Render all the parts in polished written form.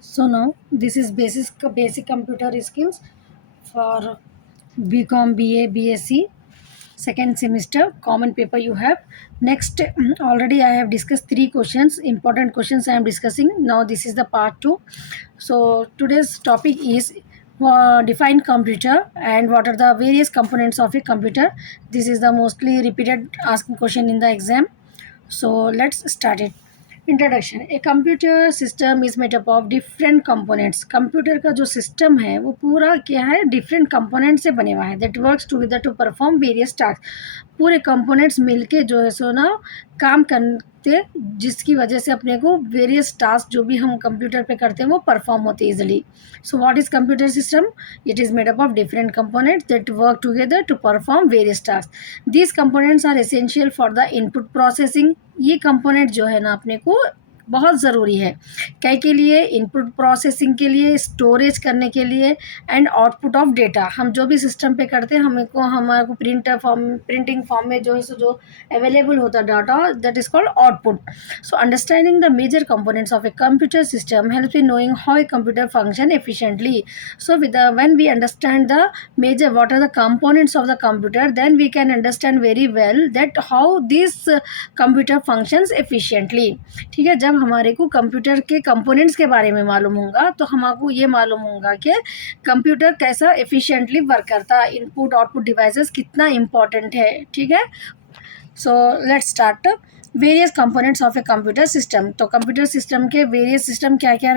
So now this is basic computer skills for BCom, BA, BSc second semester common paper you have. Next, already I have discussed three questions, important questions I am discussing. Now this is the part 2. So today's topic is define computer and what are the various components of a computer. This is the mostly repeated asking question in the exam. So let's start it. Introduction. A computer system is made up of different components. Computer का जो system है वो पूरा क्या है, different component से बने हुआ है that works together to perform various task. पूरे कंपोनेंट्स मिलके जो है सो ना काम करते, जिसकी वजह से अपने को वेरियस टास्क जो भी हम कंप्यूटर पे करते हैं वो परफॉर्म होते easily. So what is computer system? It is made up of different components that work together to perform various task. These components are essential for the input processing. ये component जो है ना अपने को बहुत ज़रूरी है क्या के लिए? इनपुट प्रोसेसिंग के लिए, स्टोरेज करने के लिए एंड आउटपुट ऑफ डेटा. हम जो भी सिस्टम पे करते हैं हमारे को प्रिंटिंग फॉर्म में जो है सो जो अवेलेबल होता है data, that is called output. So understanding the major components of a computer system helps in knowing how a computer function efficiently. So when we understand the major what are the components of the computer, then we can understand very well that how this computer functions efficiently. ठीक है, जब हमारे को computer के components के बारे में मालूम होगा तो हमको ये मालूम होगा कि कंप्यूटर कैसा एफिशिएंटली वर्क करता है, इनपुट आउटपुट डिवाइसेस कितना इम्पोर्टेंट है. ठीक है, so let's start. Various components of a computer system. तो कंप्यूटर सिस्टम के वेरियस सिस्टम क्या क्या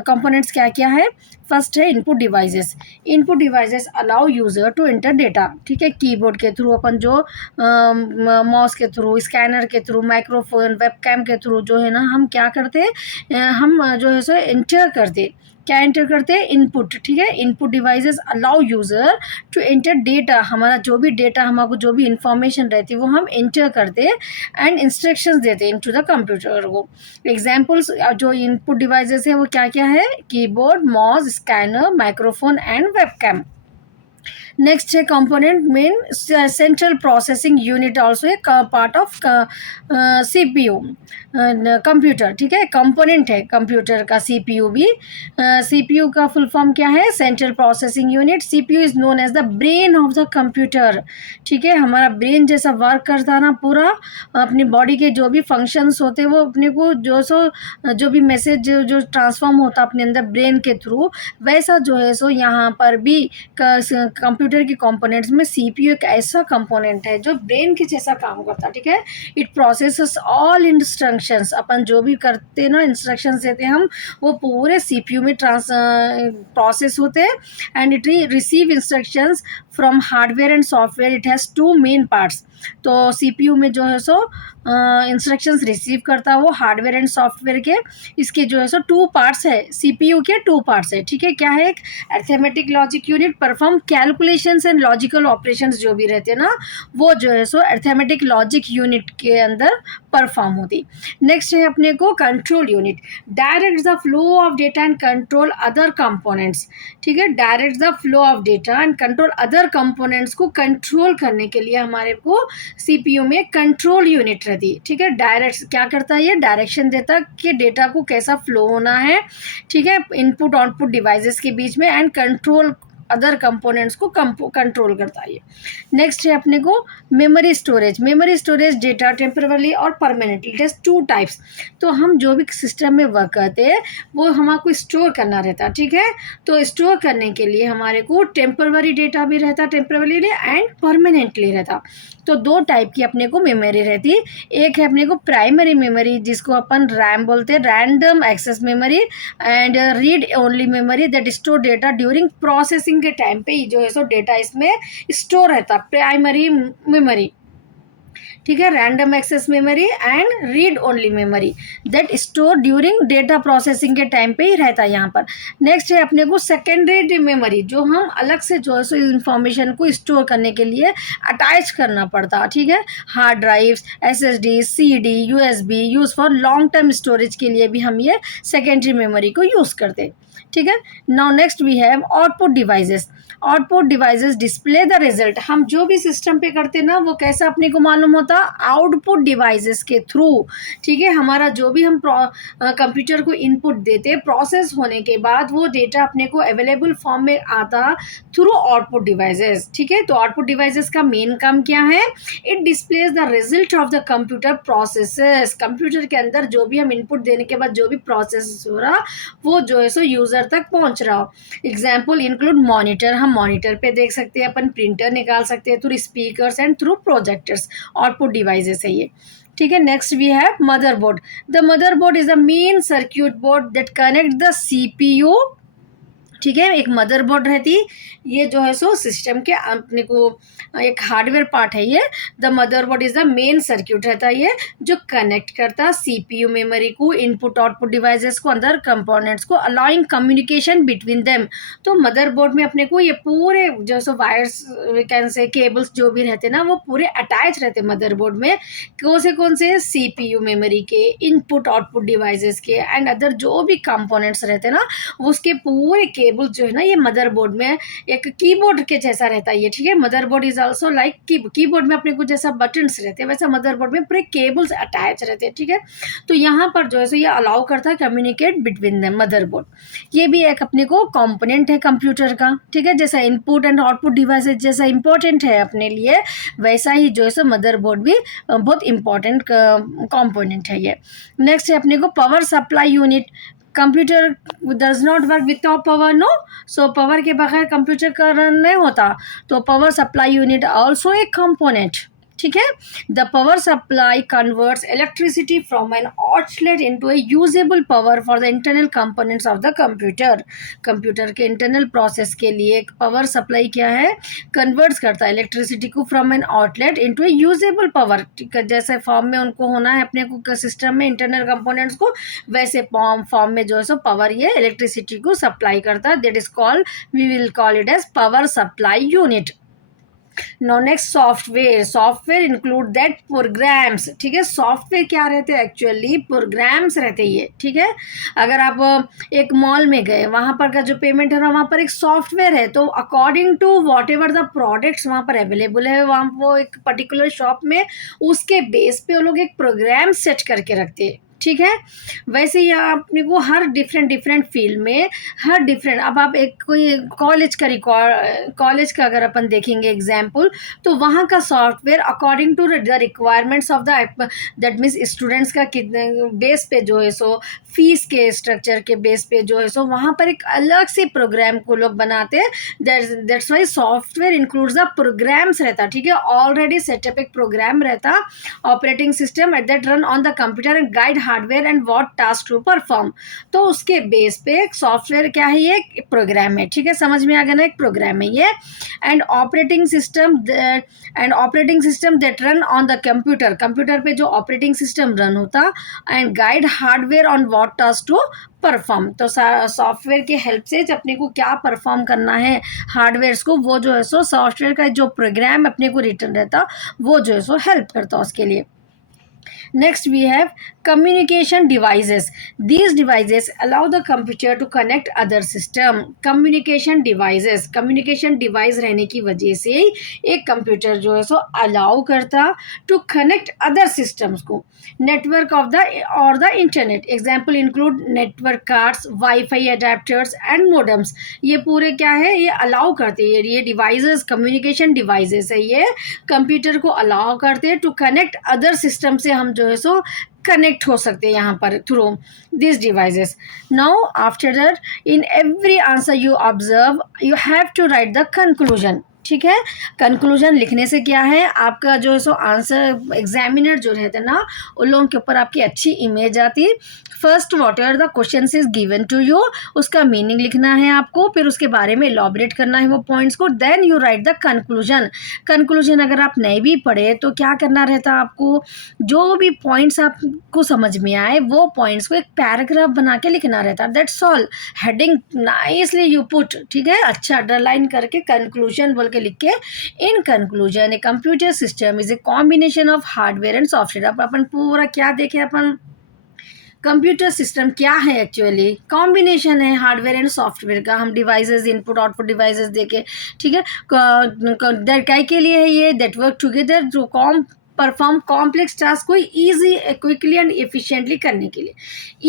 कंपोनेंट्स क्या क्या है? फर्स्ट है input devices. Input devices allow user to enter data. ठीक है, कीबोर्ड के थ्रू अपन जो माउस के थ्रू, स्कैनर के थ्रू, माइक्रोफोन, वेबकैम के थ्रू जो है ना हम क्या करते हैं, हम जो है सो एंटर करते. क्या एंटर करते हैं? इनपुट. ठीक है, input devices allow user to enter data. हमारा जो भी डेटा, हमारे जो भी इंफॉर्मेशन रहती है वो हम एंटर करते एंड इंस्ट्रक्शंस देते हैं इनटू द कंप्यूटर को. एग्जांपल्स जो इनपुट डिवाइसेस है वो क्या क्या है? Keyboard, mouse, scanner, microphone and webcam. Next है component main central processing unit, also a part of CPU computer. ठीक है, कंपोनेंट है कंप्यूटर का सीपीयू भी. सीपीयू का फुल फॉर्म क्या है? Central processing unit. CPU is known as the brain of the computer. ठीक है, हमारा ब्रेन जैसा वर्क करता है ना पूरा, अपनी बॉडी के जो भी फंक्शंस होते हैं वो अपने को जो भी मैसेज जो ट्रांसफॉर्म होता है अपने अंदर ब्रेन के थ्रू, वैसा जो है सो यहाँ पर भी कंप्यूटर के कंपोनेंट्स में सीपीयू एक ऐसा कंपोनेंट है जो ब्रेन के जैसा काम करता है. ठीक है, इट प्रोसेसेस ऑल इंस्ट्रक्शंस. अपन जो भी करते हैं ना, इंस्ट्रक्शंस देते हैं हम, वो पूरे सीपीयू में प्रोसेस होते हैं and it receive instructions from hardware and software. It has two main parts. तो सीपीयू में जो है सो इंस्ट्रक्शंस रिसीव करता है वो हार्डवेयर एंड सॉफ्टवेयर के. इसके जो है सो टू पार्ट्स है, सीपीयू के टू पार्ट्स है. ठीक है, क्या है? एक arithmetic logic unit perform calculations and logical operations जो भी रहते हैं ना, वो जो है सो अर्थमेटिक लॉजिक यूनिट के अंदर परफॉर्म होती. नेक्स्ट है अपने को control unit. Direct the flow of data and control other components. ठीक है, direct the flow of data and control other components को कंट्रोल करने के लिए हमारे को सीपीयू में कंट्रोल यूनिट रहती है. ठीक है, डायरेक्ट क्या करता है? ये डायरेक्शन देता कि डेटा को कैसा फ्लो होना है. ठीक है, इनपुट आउटपुट डिवाइसेस के बीच में एंड कंट्रोल अदर कंपोनेंट्स को कंट्रोल करता है. नेक्स्ट है अपने को memory storage. Memory storage data temporary और permanently. It has two types. तो हम जो भी सिस्टम में वर्क करते हैं वो हमारे स्टोर करना रहता है. ठीक है, तो स्टोर करने के लिए हमारे को टेम्पररी डेटा भी रहता, टेम्पररीली एंड परमानेंटली रहता. तो दो टाइप की अपने को मेमोरी रहती. एक है अपने को प्राइमरी मेमोरी जिसको अपन रैम बोलते हैं, random access memory, and read only memory that store data during processing के टाइम पे जो है सो डेटा इसमें स्टोर रहता, प्राइमरी मेमोरी. ठीक है, random access memory and read only memory that store during data processing के टाइम पे ही रहता है यहाँ पर. नेक्स्ट है अपने को सेकेंडरी मेमोरी, जो हम अलग से जो है सो इंफॉर्मेशन को स्टोर करने के लिए अटैच करना पड़ता. ठीक है, hard drives, SSD, CD, USB use for long term storage के लिए भी हम ये सेकेंडरी मेमोरी को यूज़ करते. ठीक है, now next we have output devices. Output devices display the result. हम जो भी सिस्टम पे करते हैं ना वो कैसा अपने को मालूम होता, आउटपुट डिवाइसेस के थ्रू। ठीक है, हमारा जो भी हम कंप्यूटर को इनपुट देते, प्रोसेस होने के बाद वो डेटा अपने को अवेलेबल फॉर्म में आता थ्रू आउटपुट डिवाइसेस। ठीक है, तो आउटपुट डिवाइसेस का मेन काम क्या है, it displays the result of the computer processes. Computer के अंदर जो भी हम इनपुट देने के बाद जो भी प्रोसेस हो रहा वो जो है सो यूजर तक पहुंच रहा हो। एग्जाम्पल इंक्लूड मॉनिटर, हम मॉनिटर पे देख सकते हैं, अपन प्रिंटर निकाल सकते हैं through speakers and through projectors, output devices है ये। ठीक है, next we have motherboard. The motherboard is the main circuit board that connect the CPU. ठीक है, एक मदरबोर्ड रहती, ये जो है सो सिस्टम के अपने को एक हार्डवेयर पार्ट है ये। The motherboard is the main circuit रहता है ये, जो कनेक्ट करता सीपीयू मेमोरी को, इनपुट आउटपुट डिवाइसेस को, अंदर कंपोनेंट्स को, अलाउइंग कम्युनिकेशन बिटवीन देम। तो मदरबोर्ड में अपने को ये पूरे जो सो वायर्स कैन से केबल्स जो भी रहते ना वो पूरे अटैच रहते मदरबोर्ड में। कौन से सीपीयू मेमोरी के, इनपुट आउटपुट डिवाइसेस के एंड अदर जो भी कंपोनेंट्स रहते ना उसके पूरे केबल जो है ना ये मदरबोर्ड में एक कीबोर्ड के जैसा रहता है ये। ठीक है, motherboard is also like keyboard में अपने को जैसा बटन्स रहते हैं वैसा मदरबोर्ड में पूरे केबल्स अटैच रहते हैं। ठीक है, तो यहाँ पर जो है सो ये अलाउ करता है कम्युनिकेट बिटवीन द मदरबोर्ड। ये भी एक अपने को कंपोनेंट है कंप्यूटर का। ठीक है, जैसा इनपुट एंड आउटपुट डिवाइसेस जैसा इंपॉर्टेंट है अपने लिए वैसा ही जो है सो मदरबोर्ड भी बहुत इंपॉर्टेंट कंपोनेंट है ये। नेक्स्ट है अपने को power supply unit. Computer does not work without power, no. So power के बगैर कंप्यूटर का रन नहीं होता, तो पावर सप्लाई यूनिट ऑल्सो एक कंपोनेंट। ठीक है, the power supply converts electricity from an outlet into a usable power for the internal components of the computer. Computer के इंटरनल प्रोसेस के लिए पावर सप्लाई क्या है, कन्वर्ट्स करता है इलेक्ट्रिसिटी को from an outlet into a usable power. जैसे form में उनको होना है अपने को सिस्टम में इंटरनल कंपोनेंट्स को, वैसे फॉर्म में जो है सो पावर ये इलेक्ट्रिसिटी को सप्लाई करता है। That is called, we will call it as power supply unit. No next software. Software include that programs. ठीक है, सॉफ्टवेयर क्या रहते हैं, एक्चुअली प्रोग्राम्स रहते हैं ये। ठीक है, अगर आप एक मॉल में गए वहाँ पर का जो पेमेंट है ना वहाँ पर एक सॉफ्टवेयर है, तो according to whatever the products वहाँ पर अवेलेबल है वहाँ वो एक पर्टिकुलर शॉप में, उसके बेस पे वो लोग एक प्रोग्राम सेट करके रखते हैं। ठीक है, वैसे ही अपने को हर डिफरेंट फील्ड में हर डिफरेंट, अब आप एक कोई कॉलेज का अगर अपन देखेंगे एग्जाम्पल, तो वहाँ का software according to the requirements of the, that means students का कितने बेस पे जो है सो फीस के स्ट्रक्चर के बेस पे जो है सो वहाँ पर एक अलग से प्रोग्राम को लोग बनाते हैं। That's why software includes the programs रहता। ठीक है, ऑलरेडी सेटअप एक प्रोग्राम रहता, operating system at that run on the computer and guide hardware and what task to perform. तो उसके बेस पे एक सॉफ्टवेयर क्या है, ये एक प्रोग्राम है। ठीक है, समझ में आ गया ना, एक प्रोग्राम है ये। And operating system that run on the computer, computer पे जो ऑपरेटिंग सिस्टम रन होता and guide hardware on what task to perform. तो सॉफ्टवेयर की हेल्प से अपने को क्या परफॉर्म करना है हार्डवेयर को, वो जो है सो सॉफ्टवेयर का जो प्रोग्राम अपने को रिटर्न रहता वो जो है सो हेल्प करता उसके लिए। Next we have communication devices. These devices allow the computer to connect other system. Communication devices, communication device रहने की वजह से एक कंप्यूटर जो है सो अलाउ करता टू कनेक्ट अदर सिस्टम्स को, नेटवर्क ऑफ द और the internet. Example include network cards, wifi adapters and modems. ये पूरे क्या है, ये अलाउ करते हैं, ये डिवाइसेस कम्युनिकेशन डिवाइसेस है, ये कंप्यूटर को अलाउ करते हैं टू कनेक्ट अदर सिस्टम से हम जो है सो कनेक्ट हो सकते हैं यहाँ पर through this devices. Now after that in every answer you observe you have to write the conclusion. ठीक है, कंक्लूजन लिखने से क्या है, आपका जो है सो आंसर एग्जामिनर जो रहते हैं ना उन लोगों के ऊपर आपकी अच्छी इमेज आती। First whatever the question is given to you, उसका मीनिंग लिखना है आपको, फिर उसके बारे में एलॉबरेट करना है वो पॉइंट्स को, then you write the conclusion. Conclusion अगर आप नहीं भी पढ़े तो क्या करना रहता आपको, जो भी पॉइंट्स आपको समझ में आए वो पॉइंट्स को एक पैराग्राफ बना के लिखना रहता। That's all, heading nicely you put. ठीक है, अच्छा अंडरलाइन करके कंक्लूजन बोल के लिख के, in conclusion A computer system is a combination of hardware and software. अब अपन पूरा क्या देखे, अपन कंप्यूटर सिस्टम क्या है एक्चुअली? कॉम्बिनेशन है हार्डवेयर एंड सॉफ्टवेयर का। हम डिवाइसेस, इनपुट आउटपुट डिवाइसेस देके, ठीक है, काय के लिए है ये? That work together to perform complex task को इजी, क्विकली एंड एफिशिएंटली करने के लिए।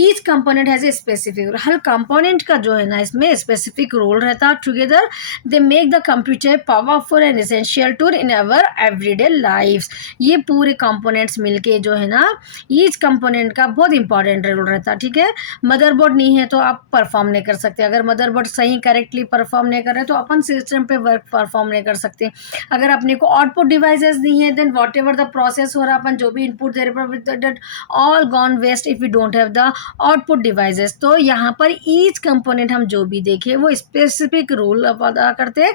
Each component has a specific, हर कंपोनेंट का जो है ना इसमें स्पेसिफिक रोल रहता है। Together they make the computer powerful and essential tool in our everyday lifes. ये पूरे कंपोनेंट्स मिलके जो है ना, ईच कंपोनेंट का बहुत इंपॉर्टेंट रोल रहता है, ठीक है। मदरबोर्ड नहीं है तो आप परफॉर्म नहीं कर सकते। अगर मदरबोर्ड सही करेक्टली परफॉर्म नहीं कर रहे तो अपन सिस्टम पे वर्क परफॉर्म नहीं कर सकते। अगर अपने को आउटपुट डिवाइसेस नहीं है, then whatever the process हो रहा, अपन जो भी इनपुट दे रहे that all gone waste if you don't have the output devices. तो यहाँ पर ईच कंपोनेंट हम जो भी देखे वो स्पेसिफिक रोल अदा करते हैं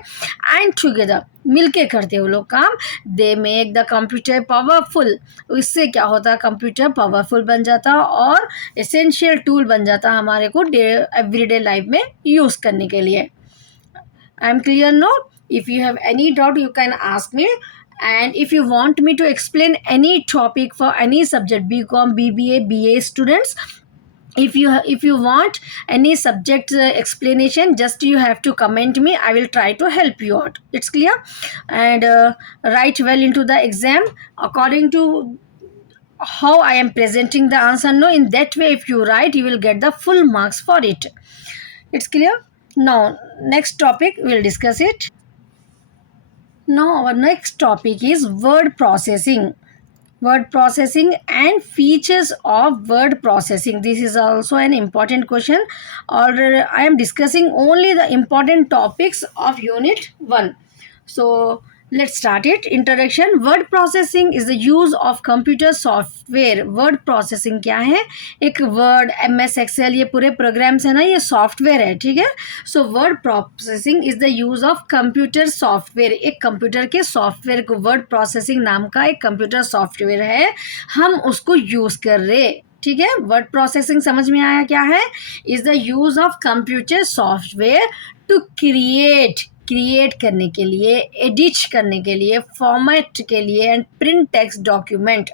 एंड टुगेदर मिलके करते हैं वो लोग काम। दे मेक द कंप्यूटर पावरफुल, इससे क्या होता है, कंप्यूटर पावरफुल बन जाता और एसेंशियल टूल बन जाता हमारे को एवरीडे लाइफ में यूज़ करने के लिए। I am clear no? If you have any doubt you can ask me, and if you want me to explain any topic for any subject, BCom, BBA, BA students, if you want any subject explanation, just you have to comment me. I will try to help you out. It's clear? And write well into the exam according to how I am presenting the answer. No, in that way if you write you will get the full marks for it. It's clear? Now next topic we'll discuss it. Now our next topic is word processing. Word processing and features of word processing. This is also an important question, or I am discussing only the important topics of unit 1. So let's start it. Introduction. Word processing is the use of computer software. Word processing क्या है? एक word, MS Excel, ये पूरे programs है ना, ये software है, ठीक है। So word processing is the use of computer software. एक computer के software को word processing नाम का एक computer software है, हम उसको use कर रहे, ठीक है। वर्ड प्रोसेसिंग समझ में आया क्या है? Is the use of computer software to create करने के लिए, एडिट करने के लिए, फॉर्मेट के लिए एंड प्रिंट टेक्स्ट डॉक्यूमेंट,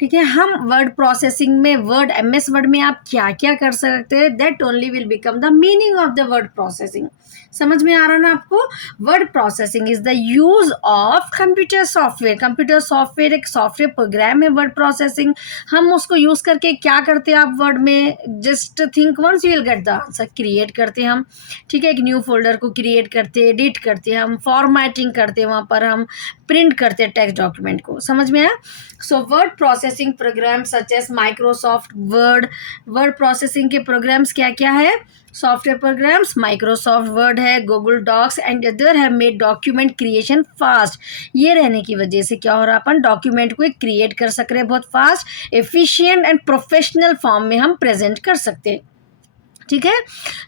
ठीक है। हम वर्ड प्रोसेसिंग में वर्ड, MS वर्ड में आप क्या क्या कर सकते हैं, that only will become the meaning of the word processing. समझ में आ रहा ना आपको? Word processing is the use of computer software. Computer software एक सॉफ्टवेयर प्रोग्राम है वर्ड प्रोसेसिंग। हम उसको यूज करके क्या करते हैं आप वर्ड में? Just think once you will get the answer. Create करते हैं हम, ठीक है, एक न्यू फोल्डर को क्रिएट करते हैं, एडिट करते हैं हम, फॉर्मेटिंग करते हैं, वहाँ पर हम प्रिंट करते हैं टेक्स्ट डॉक्यूमेंट को। समझ में आया? So word processing program such as Microsoft Word. Word processing के प्रोग्राम्स क्या क्या है? सॉफ्टवेयर प्रोग्राम्स माइक्रोसॉफ्ट वर्ड है, Google Docs and other have made document creation fast. ये रहने की वजह से क्या हो रहा है, अपन डॉक्यूमेंट को क्रिएट कर सक रहे हैं बहुत fast, efficient and professional form में हम प्रेजेंट कर सकते हैं, ठीक है।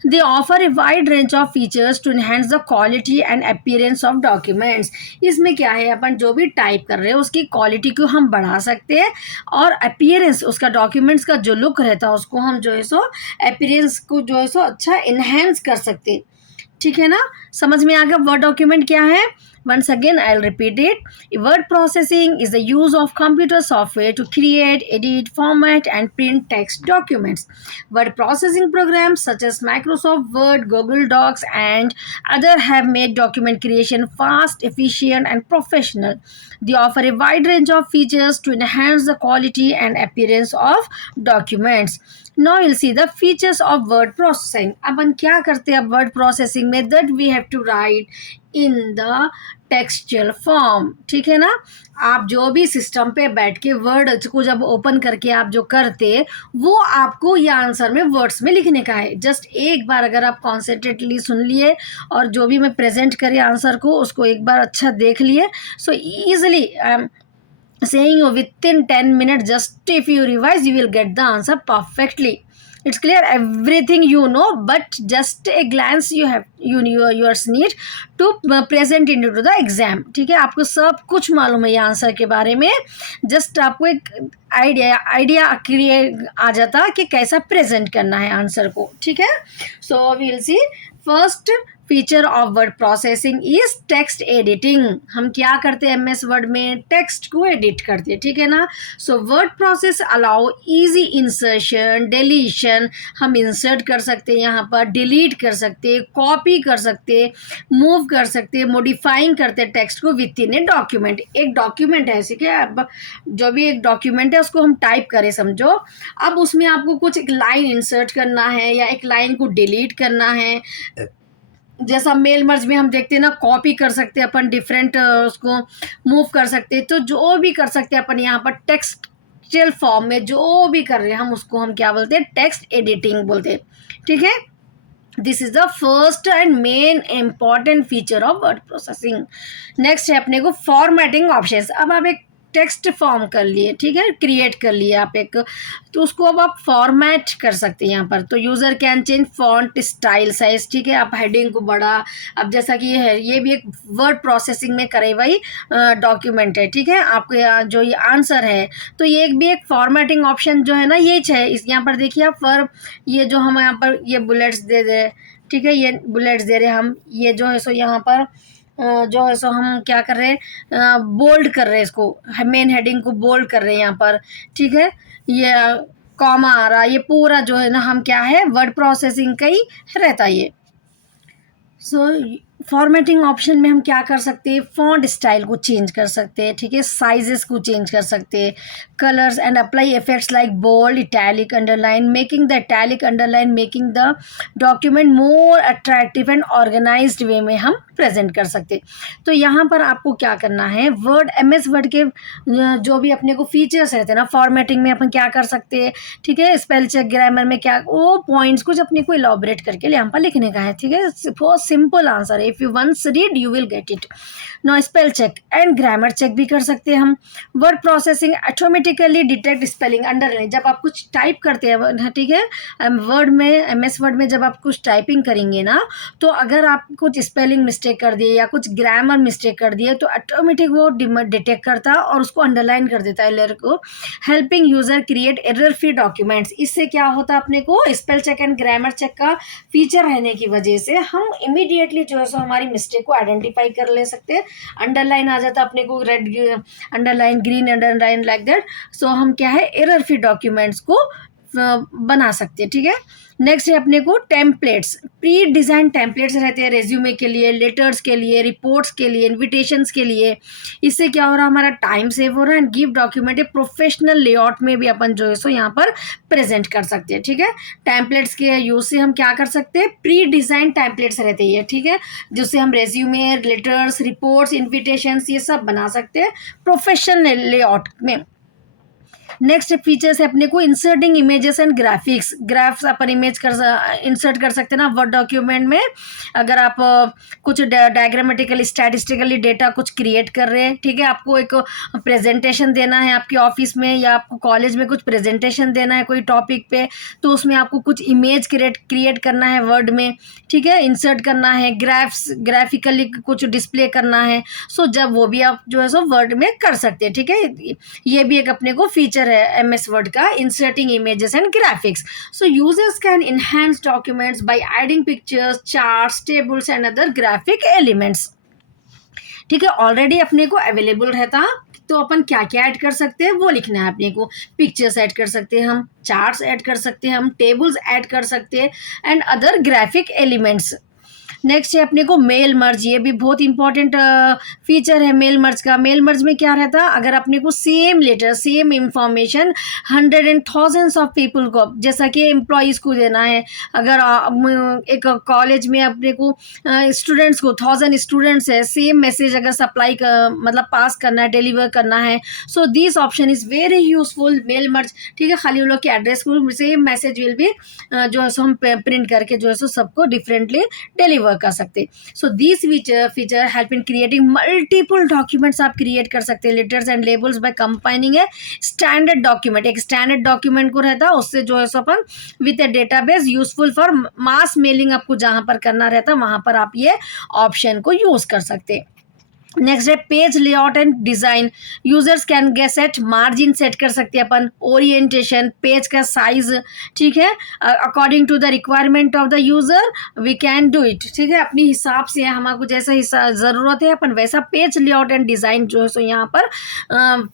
They offer a wide range of features to enhance the quality and appearance of documents. इसमें क्या है, अपन जो भी टाइप कर रहे हैं उसकी क्वालिटी को हम बढ़ा सकते हैं और अपीयरेंस, उसका डॉक्यूमेंट्स का जो लुक रहता है उसको हम जो है सो अपीयरेंस को जो है सो अच्छा इन्हेंस कर सकते हैं, ठीक है ना। समझ में आ गया वर्ड डॉक्यूमेंट क्या है? Once again, I'll repeat it. Word processing is the use of computer software to create, edit, format, and print text documents. Word processing programs such as Microsoft Word, Google Docs, and other have made document creation fast, efficient, and professional. They offer a wide range of features to enhance the quality and appearance of documents. Now we'll see the features of word processing. अपन क्या करते हैं word processing में? That we have to write in the textual form, ठीक है ना। आप जो भी सिस्टम पे बैठ के वर्ड को जब ओपन करके आप जो करते वो आपको ये आंसर में वर्ड्स में लिखने का है। जस्ट एक बार अगर आप कॉन्सेंट्रेटली सुन लिए और जो भी मैं प्रेजेंट करी आंसर को उसको एक बार अच्छा देख लिए, so easily I am saying within 10 minutes, just if you revise you will get the answer perfectly. It's clear, everything you know, but just a glance you have yours need to present into the exam, ठीक है। आपको सब कुछ मालूम है ये answer के बारे में, जस्ट आपको एक आइडिया क्रिएट आ जाता कि कैसा प्रेजेंट करना है आंसर को, ठीक है। So we will see first feature of word processing is text editing. हम क्या करते हैं एमएस वर्ड में, टेक्स्ट को एडिट करते हैं, ठीक है ना। So word process allow easy insertion deletion, हम इंसर्ट कर सकते हैं यहाँ पर, डिलीट कर सकते हैं, कॉपी कर सकते हैं, मूव कर सकते हैं, मॉडिफाइंग करते हैं टेक्स्ट को विद इन ए डॉक्यूमेंट। एक डॉक्यूमेंट है, ठीक है, अब जो भी एक डॉक्यूमेंट है उसको हम टाइप करें समझो, अब उसमें आपको कुछ एक लाइन इंसर्ट करना है या एक लाइन को डिलीट करना है, जैसा मेल मर्ज में हम देखते हैं ना, कॉपी कर सकते हैं अपन, डिफरेंट उसको मूव कर सकते हैं, तो जो भी कर सकते हैं अपन यहाँ पर टेक्सचुअल फॉर्म में जो भी कर रहे हैं हम उसको हम क्या बोलते हैं, टेक्स्ट एडिटिंग बोलते हैं, ठीक है। This is the first and main important feature of word processing. Next है अपने को फॉर्मेटिंग ऑप्शंस। अब आप एक टेक्स्ट फॉर्म कर लिए, ठीक है, क्रिएट कर लिए आप एक, तो उसको अब आप फॉर्मेट कर सकते हैं यहाँ पर। तो user can change font style size, ठीक है, आप हेडिंग को बड़ा, अब जैसा कि ये है, ये भी एक वर्ड प्रोसेसिंग में करे हुई डॉक्यूमेंट है, ठीक है। आपके जो ये आंसर है, तो ये एक भी एक फॉर्मेटिंग ऑप्शन जो है ना, ये है इस, यहाँ पर देखिए आप, फॉर ये जो हम यहाँ पर ये बुलेट्स दे दे, ठीक है, ये बुलेट्स दे रहे हम, ये जो है सो यहाँ पर जो है सो हम क्या कर रहे हैं, बोल्ड कर रहे हैं इसको, मेन हेडिंग को बोल्ड कर रहे हैं यहाँ पर, ठीक है, ये कॉमा आ रहा है, ये पूरा जो है ना हम क्या है, वर्ड प्रोसेसिंग का ही रहता है ये। सो फॉर्मेटिंग ऑप्शन में हम क्या कर सकते हैं, फॉन्ट स्टाइल को चेंज कर सकते हैं, ठीक है, साइजेस को चेंज कर सकते हैं, colours and apply effects like bold, italic, underline, making the italic underline making the document more attractive and organised way में हम प्रेजेंट कर सकते हैं। तो यहाँ पर आपको क्या करना है, वर्ड एमएस वर्ड के जो भी अपने को फीचर्स रहते हैं ना, फॉर्मेटिंग में अपन क्या कर सकते हैं, ठीक है, स्पेल चेक, ग्रामर में क्या, वो पॉइंट्स कुछ अपने को इलॉबरेट करके यहाँ पर लिखने का है, ठीक है, बहुत सिंपल आंसर है, if you once read you will get it. No spell check and grammar check भी कर सकते हैं हम। Word processing automatically detect spelling underline, जब आप कुछ टाइप करते हैं, ठीक है, वर्ड में, एमएस वर्ड में जब आप कुछ टाइपिंग करेंगे ना, तो अगर आप कुछ स्पेलिंग मिस्टेक कर दिए या कुछ ग्रामर मिस्टेक कर दिए, तो ऑटोमेटिक वो डिटेक्ट करता है और उसको अंडरलाइन कर देता है एरर को, helping user create error free documents. इससे क्या होता है, अपने को spell check and grammar check का फीचर रहने की वजह से हम इमीडिएटली जो है सो हमारी मिस्टेक को आइडेंटिफाई कर ले सकते हैं। अंडरलाइन आ जाता है अपने को, red underline, green underline, like that. So हम क्या है, एरर फ्री डॉक्यूमेंट्स को बना सकते हैं, ठीक है। नेक्स्ट है अपने को टेम्पलेट्स, प्री डिज़ाइन टेम्पलेट्स रहते हैं रेज्यूमे के लिए, लेटर्स के लिए, रिपोर्ट्स के लिए, इन्विटेशंस के लिए। इससे क्या हो रहा है, हमारा टाइम सेव हो रहा है and give document a professional layout में भी अपन जो है सो यहाँ पर प्रेजेंट कर सकते हैं, ठीक है। टेम्पलेट्स के यूज से हम क्या कर सकते हैं, प्री डिज़ाइन टेम्पलेट्स रहते हैं, ठीक है, जिससे हम रेज्यूमे, लेटर्स, रिपोर्ट्स, इन्विटेशंस ये सब बना सकते हैं प्रोफेशनल लेआउट में। नेक्स्ट फीचर्स है अपने को inserting images and graphics, graphs upon image कर इंसर्ट कर सकते हैं ना वर्ड डॉक्यूमेंट में। अगर आप कुछ डायग्रामेटिकली, स्टैटिस्टिकली डेटा कुछ क्रिएट कर रहे हैं, ठीक है, आपको एक प्रेजेंटेशन देना है आपके ऑफिस में या आपको कॉलेज में कुछ प्रेजेंटेशन देना है कोई टॉपिक पे, तो उसमें आपको कुछ इमेज क्रिएट करना है वर्ड में, ठीक है, इंसर्ट करना है, ग्राफिकली कुछ डिस्प्ले करना है। सो जब वो भी आप जो है सो वर्ड में कर सकते हैं, ठीक है। ये भी एक अपने को फीचर है एमएस वर्ड का, inserting images and graphics. So users can enhance documents by adding pictures, charts, tables and other graphic elements, ठीक है। ऑलरेडी अपने को अवेलेबल रहता, तो अपन क्या क्या ऐड कर सकते हैं वो लिखना है अपने को। पिक्चर्स ऐड कर सकते हैं हम, चार्ट्स ऐड कर सकते हैं हम, टेबल्स ऐड कर सकते हैं and other graphic elements. Next है अपने को मेल मर्ज, ये भी बहुत इंपॉर्टेंट फीचर है मेल मर्ज का। मेल मर्ज में क्या रहता है, अगर अपने को same letter, same information 100 and thousands of people को, जैसा कि एम्प्लॉयज़ को देना है, अगर एक कॉलेज में अपने को स्टूडेंट्स को 1000 स्टूडेंट्स है, सेम मैसेज अगर सप्लाई मतलब पास करना है, डिलीवर करना है, so this option is very useful mail merge, ठीक है। खाली उन लोग के एड्रेस को सेम मैसेज विल भी जो है सो हम प्रिंट करके जो है सो सबको डिफरेंटली डिलीवर कर सकते। So this feature help in creating multiple documents, आप क्रिएट कर सकते हैं letters and labels by combining a standard document. एक स्टैंडर्ड डॉक्यूमेंट को रहता है, उससे जो है सो अपन with a database useful for mass mailing, आपको जहां पर करना रहता है वहां पर आप ये ऑप्शन को यूज कर सकते हैं। नेक्स्ट है page layout and design, users can set margin set कर सकते हैं अपन, ओरिएंटेशन, पेज का साइज, ठीक है, according to the requirement of the user we can do it, ठीक है, अपनी हिसाब से हमको जैसा ज़रूरत है अपन वैसा पेज लेआउट एंड डिज़ाइन जो है सो यहाँ पर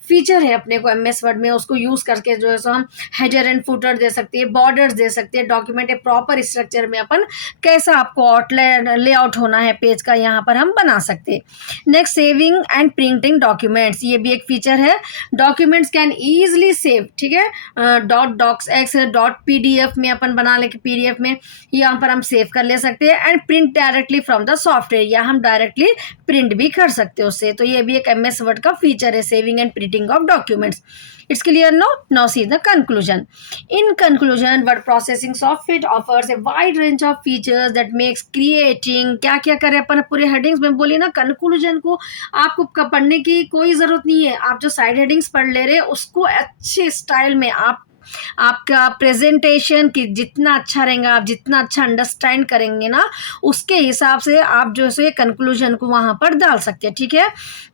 फीचर है अपने को एमएस वर्ड में, उसको यूज़ करके जो है सो हम हेडर एंड फुटर दे सकते हैं, बॉर्डर्स दे सकते हैं, डॉक्यूमेंट एक प्रॉपर स्ट्रक्चर में अपन कैसा आपको आउटलाइन लेआउट होना है पेज का यहाँ पर हम बना सकते हैं। Next saving and printing documents, ये भी एक फीचर है, डॉक्यूमेंट्स कैन ईजिली सेव, ठीक है, .docx .pdf में अपन बना लेके पीडीएफ में यहाँ पर हम सेव कर ले सकते हैं, and print directly from the software, या हम डायरेक्टली प्रिंट भी कर सकते हैं उससे, तो ये भी एक एमएस वर्ड का फीचर है, saving and printing of documents. It's clear now? Now see the conclusion. In conclusion, word processing software offers a wide range of features that makes creating, क्या क्या करें अपन पूरे हेडिंग्स में बोली ना, कंक्लूजन को आपको पढ़ने की कोई ज़रूरत नहीं है, आप जो साइड हेडिंग्स पढ़ ले रहे उसको अच्छे स्टाइल में आपका प्रेजेंटेशन की जितना अच्छा रहेगा, आप जितना अच्छा अंडरस्टैंड करेंगे ना उसके हिसाब से आप जो है कंक्लूजन को वहाँ पर डाल सकते हैं, ठीक है।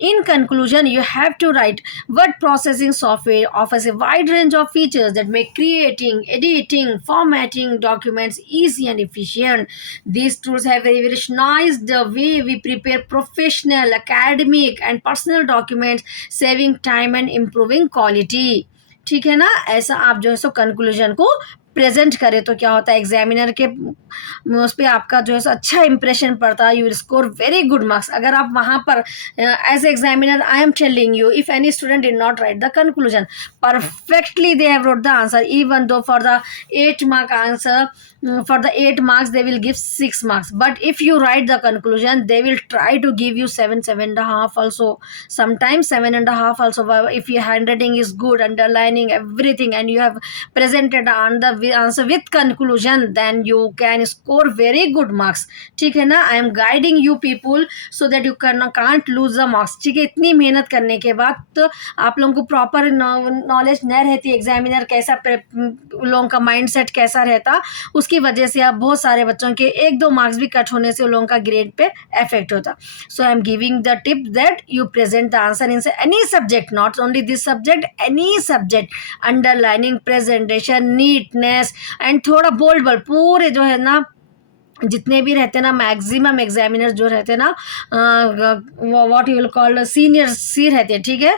In conclusion you have to write word processing software offers a wide range of features that make creating, editing, formatting documents easy and efficient. These tools have very revolutionized the way we prepare professional, academic and personal documents, saving time and improving quality. ठीक है ना, ऐसा आप जो है so conclusion को present करें तो क्या होता है एग्जामिनर के उस पर आपका जो है सो अच्छा इंप्रेशन पड़ता है, you will score very good marks. अगर आप वहाँ पर as examiner I am telling you if any student did not write the conclusion perfectly they have wrote the answer, even though for the 8 mark answer, for the 8 marks they will give 6 marks, but if you write the conclusion they will try to give you 7.5 also, sometimes 7.5 also, if your handwriting is good, underlining everything and you have presented on the answer with conclusion, then you can score very good marks, ठीक है ना। I am guiding you people so that you can't lose the marks, ठीक है। इतनी मेहनत करने के बाद तो आप लोगों को प्रॉपर नॉलेज नहीं रहती एग्जामिनर कैसा लोगों का माइंडसेट कैसा रहता, उसकी वजह से आप बहुत सारे बच्चों के 1-2 मार्क्स भी कट होने से उन लोगों का ग्रेड पे इफेक्ट होता। So I am giving the tip that you present the answer in any subject, not only this subject, any subject, underlining, presentation, neatness and थोड़ा बोल्ड पूरे जो है ना जितने भी रहते हैं ना मैक्सिमम एग्जामिनर जो रहते हैं ना what you will call senior सी रहते हैं, ठीक है,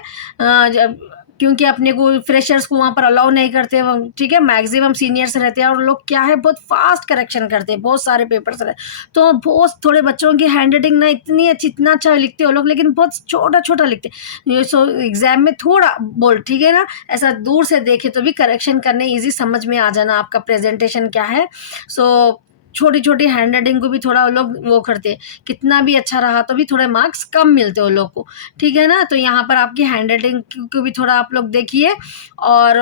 क्योंकि अपने को फ्रेशर्स को वहाँ पर अलाउ नहीं करते, ठीक है, मैक्सिमम सीनियर्स रहते हैं और लोग क्या है बहुत फास्ट करेक्शन करते हैं, बहुत सारे पेपर्स रहते तो बहुत थोड़े बच्चों की हैंड राइटिंग ना इतनी अच्छी, इतना अच्छा लिखते हो लोग, लेकिन बहुत छोटा छोटा लिखते हैं, सो एग्जाम में थोड़ा बोल, ठीक है ना, ऐसा दूर से देखे तो भी करेक्शन करने ईजी समझ में आ जाना आपका प्रेजेंटेशन क्या है। सो छोटी छोटी हैंड राइटिंग को भी थोड़ा लोग वो करते हैं, कितना भी अच्छा रहा तो भी थोड़े मार्क्स कम मिलते हो लोग को, ठीक है ना। तो यहाँ पर आपकी हैंड राइटिंग को भी थोड़ा आप लोग देखिए, और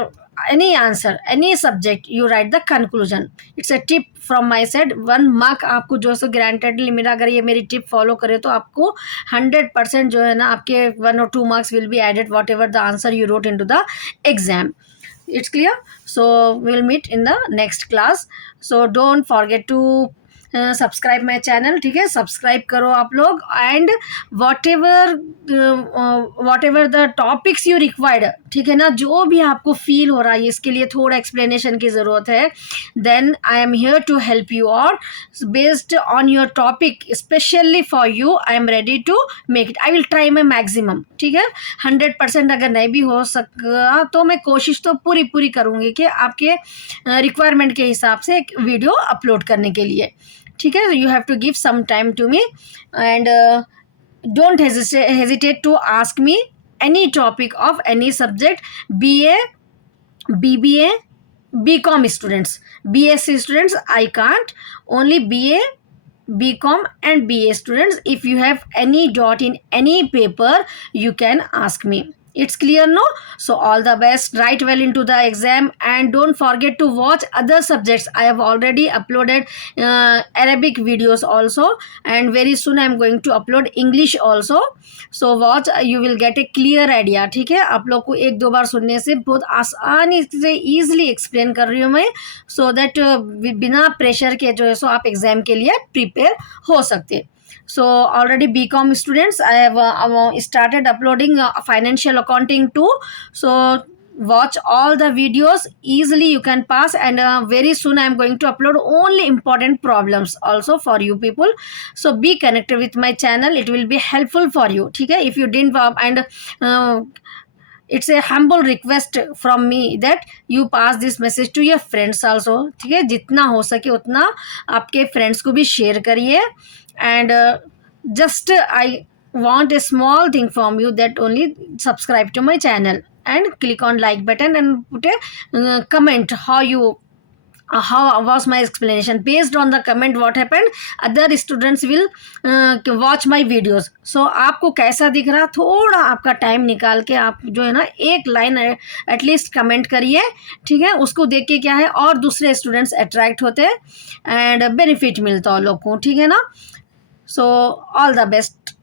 any answer any subject you write the conclusion, it's a tip from my side, 1 mark आपको जो है सो ग्रांटेडली मेरा, अगर ये मेरी टिप फॉलो करे तो आपको 100% जो है ना आपके 1 or 2 marks will be added whatever the answer you wrote into the exam. It's clear? So we'll meet in the next class. So don't forget to subscribe my channel, ठीक है, subscribe करो आप लोग, and what ever the topics you required, ठीक है ना, जो भी आपको फील हो रहा है इसके लिए थोड़ा एक्सप्लेनेशन की ज़रूरत है, then I am here to help you, और based on your topic specially for you I am ready to make it, I will try my maximum, ठीक है। 100% अगर नहीं भी हो सका तो मैं कोशिश तो पूरी करूँगी कि आपके रिक्वायरमेंट के हिसाब से एक वीडियो अपलोड करने के लिए, ठीक है। You have to give some time to me, and don't hesitate to ask me any topic of any subject, BA, BBA, BCom students, BSc students I can't, only BA, BCom and BA students. If you have any doubt in any paper you can ask me. It's clear, no? So all the best, write well into the exam, and don't forget to watch other subjects. I have already uploaded Arabic videos also, and very soon I am going to upload English also. So watch, you will get a clear idea, ठीक है। आप लोग को 1-2 बार सुनने से बहुत आसानी से ईजिली एक्सप्लेन कर रही हूँ मैं, सो दैट बिना प्रेशर के जो है सो आप एग्जाम के लिए प्रिपेयर हो सकते हैं। So already BCom students, I have started uploading financial accounting too. So watch all the videos, easily you can pass. And very soon I am going to upload only important problems also for you people. So be connected with my channel, it will be helpful for you. Okay, if you didn't and it's a humble request from me that you pass this message to your friends also. ठीक है, जितना हो सके उतना आपके friends को भी share करिए. And just I want a small thing from you, that only subscribe to my channel and click on like button and put a comment how was my explanation. Based on the comment what happened, other students will watch my videos. So आपको कैसा दिख रहा, थोड़ा आपका time निकाल के आप जो है ना एक लाइन एटलीस्ट कमेंट करिए. ठीक है, उसको देख के क्या है और दूसरे स्टूडेंट्स अट्रैक्ट होते हैं एंड बेनिफिट मिलता है लोग को. ठीक है ना. So all the best.